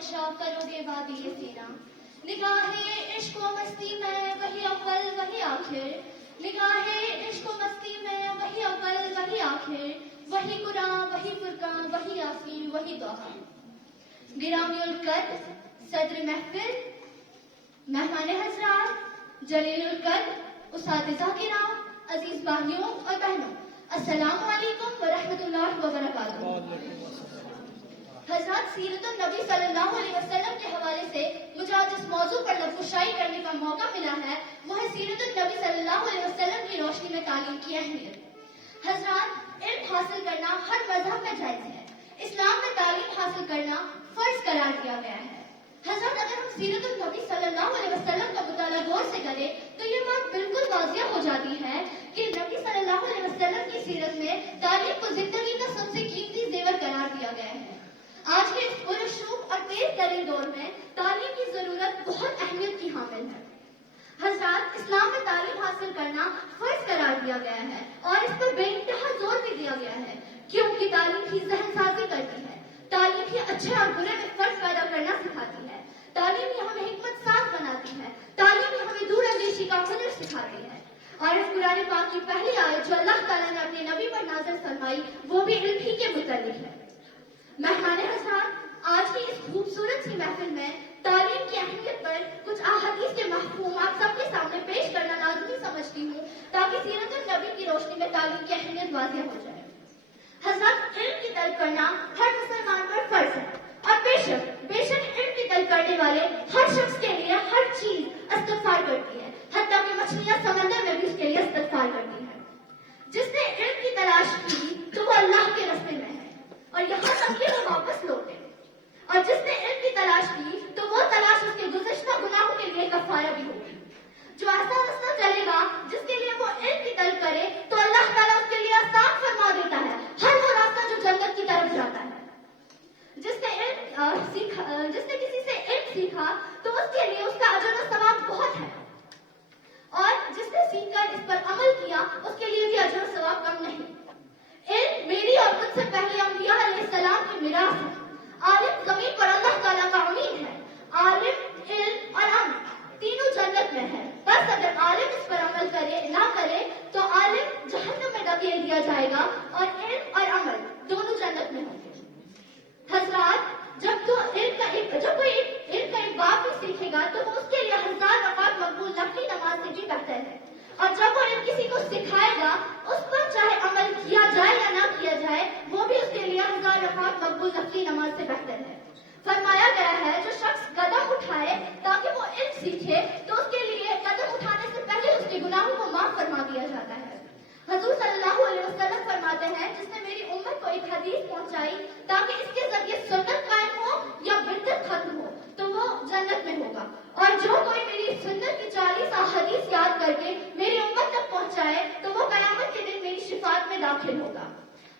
बख्शा करोगे वादी ये सीना। निगाहे इश्क व मस्ती में वही अव्वल वही आखिर, निगाहे इश्क व मस्ती में वही अव्वल वही आखिर, वही कुरान वही फुरकान वही यासीन वही तोहा। गिरामीउल कद्र सदर महफिल, मेहमान हजरात, जलीलुल कद्र उस्तादिज़ा किराम, अजीज भाइयों और बहनों, अस्सलामु अलैकुम व रहमतुल्लाहि व बरकातुहू। हज़रत सीरतुन नबी सल्लल्लाहु अलैहि वसल्लम के हवाले से मुझे आज इस मौजू पर लफ्ज़ुशाई करने का मौका मिला है, वो है सीरतुन नबी सल्लल्लाहु अलैहि वसल्लम की रोशनी में तालीम की अहमियत। हज़रात, इल्म हासिल करना हर मजहब में जायज़ है। इस्लाम में तालीम हासिल करना फर्ज करार दिया गया है। हज़रत, अगर हम सीरतुन नबी सल्लल्लाहु अलैहि वसल्लम का मुताला गौर से करें तो ये बात बिल्कुल वाज़िह हो जाती है कि नबी सल्लल्लाहु अलैहि वसल्लम की सीरत में तालीम को जिंदगी का सबसे कीमती जेवर करार दिया गया है। आज के इस पुरशूब और तेज तरीन दौर में तालीम की जरूरत बहुत अहमियत की हामिल है। हज़रात, इस्लाम में तालीम हासिल करना फर्ज करार दिया गया है और इस पर बेइंतहा जोर भी दिया गया है, क्योंकि तालीम ही ज़हनसाज़ी करती है, तालीम ही अच्छे और बुरे में फर्क पैदा करना सिखाती है, तालीम ही हमें हिकमत साज बनाती है, तालीम ही हमें दूर अंदेशी का हुनर सिखाती है। और इस कुरान पाक की पहली आयत जो अल्लाह ताला ने अपने नबी पर नाज़िल फरमाई वो भी इल्म ही के मुतल्लिक है। मेहमान हज़रात, आज की इस खूबसूरत सी महफिल में तालीम की अहमियत पर कुछ अहादीस के मफ़हूम आप सबके सामने पेश करना लाज़मी समझती हूँ, ताकि सीरतुन नबी की रोशनी में तालीम की अहमियत वाज़िह हो जाए। हज़रत, इल्म की तलब करना हर मुसलमान पर फर्ज है और बेशक इल्म की तलब करने वाले हर शख्स के लिए हर चीज इस्तिग़फ़ार करती है, हत्ता कि मछलियां समंदर में भी उसके लिए इस्तिग़फ़ार करती है। जिसने इल्म की तलाश की तो वो अल्लाह के रास्ते में है और यहाँ तक कि वो वापस लौटे, और जिसने इल्म की तलाश की तो वो तलाश उसके गुज़िश्ता गुनाहों के लिए कफ़ारा भी होगी। जो ऐसा रास्ता चलेगा जिसके लिए वो इल्म की तलब करे तो अल्लाह ताला उसके लिए आसान फरमा देता है हर वो रास्ता जो जन्नत की तरफ जाता है। जिसने किसी से इल्म सीखा तो उसके लिए उसका अजर और सवाब बहुत है, और जिसने सीखकर इस पर अमल किया उसके लिए भी अजर और सवाब कम नहीं। इल्म मेरी और मुझसे पहले अंबिया अलैहिस्सलाम की मिरास है। आलिम ज़मीन पर अल्लाह ताला का अमीन है। आलिम, इल्म और अमल तीनों जन्नत में है, बस अगर आलिम इस पर अमल ना करे तो आलिम जहन्नम में धकेल दिया जाएगा और इल्म और अमल दोनों जन्नत में होंगे। हज़रात, जब कोई इल्म का एक बाब भी सीखेगा तो वो उसके लिए 1000 रकात मकबूल नफली नमाज से भी बेहतर है, और जब वो इल्म किसी को सिखाएगा उस पर चाहे अमल किया जाए या ना किया जाए वो भी उसके लिए 1000 रकात मकबूल नफली नमाज से बेहतर है। फरमाया गया है जो शख्स कदम उठाए ताकि वो इल्म सीखे तो उसके लिए कदम उठाने से पहले उसके गुनाहों को माफ फरमा दिया जाता है। हुज़ूर सल्लल्लाहु अलैहि वसल्लम फरमाते हैं जिसने मेरी उम्मत को एक हदीस पहुंचाई ताकि इसके जरिए सुन्नत कायम हो या बिदअत खत्म हो तो वो जन्नत में होगा, और जो कोई मेरी सुन्नत की 40 अहादीस याद करके मेरी उम्मत तक पहुंचाए तो वो कयामत के दिन मेरी शिफात में दाखिल होगा।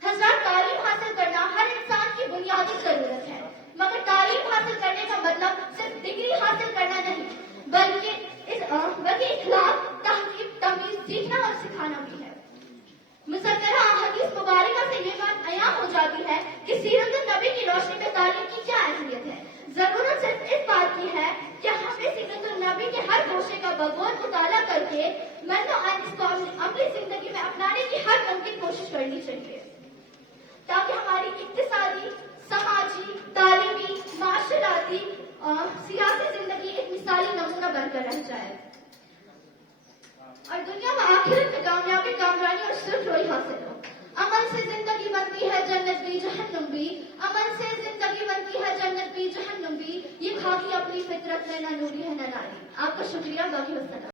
हज़रात, तालीम हासिल करना हर इंसान की बुनियादी जरूरत है, मगर तालीम हासिल करने का मतलब सिर्फ डिग्री हासिल करना नहीं, बल्कि इखलाक, तहज़ीब, तमीज़ सीखना और सिखाना भी है। मुसद्दरा अहादीस मुबारका से ये बात अयां हो जाती है कि सीरतुन नबी की रोशनी में तालीम की क्या अहमियत है। जरूरत सिर्फ इस बात की है कि हमें सीरतुन नबी के हर गोशे का बगौर मुताला करके इसको अपनी जिंदगी में अपनाने की हर मुमकिन कोशिश करनी चाहिए, ताकि हमारी इक्तिसादी, समाजी, तालीमी, माशराती और सियासी जिंदगी एक मिसाली नमूना बनकर रह जाए और दुनिया में आखिरत में कामयाबी, कामरानी और सुरखरोई हासिल हो। अमल से जिंदगी बनती है जन्नत भी जहन्नुम भी, अमल से जिंदगी बनती है जन्नत भी जहन्नुम भी, ये खाकी अपनी फितरत में न नूरी है न नारी। आपका शुक्रिया, बाकी वस्सलाम।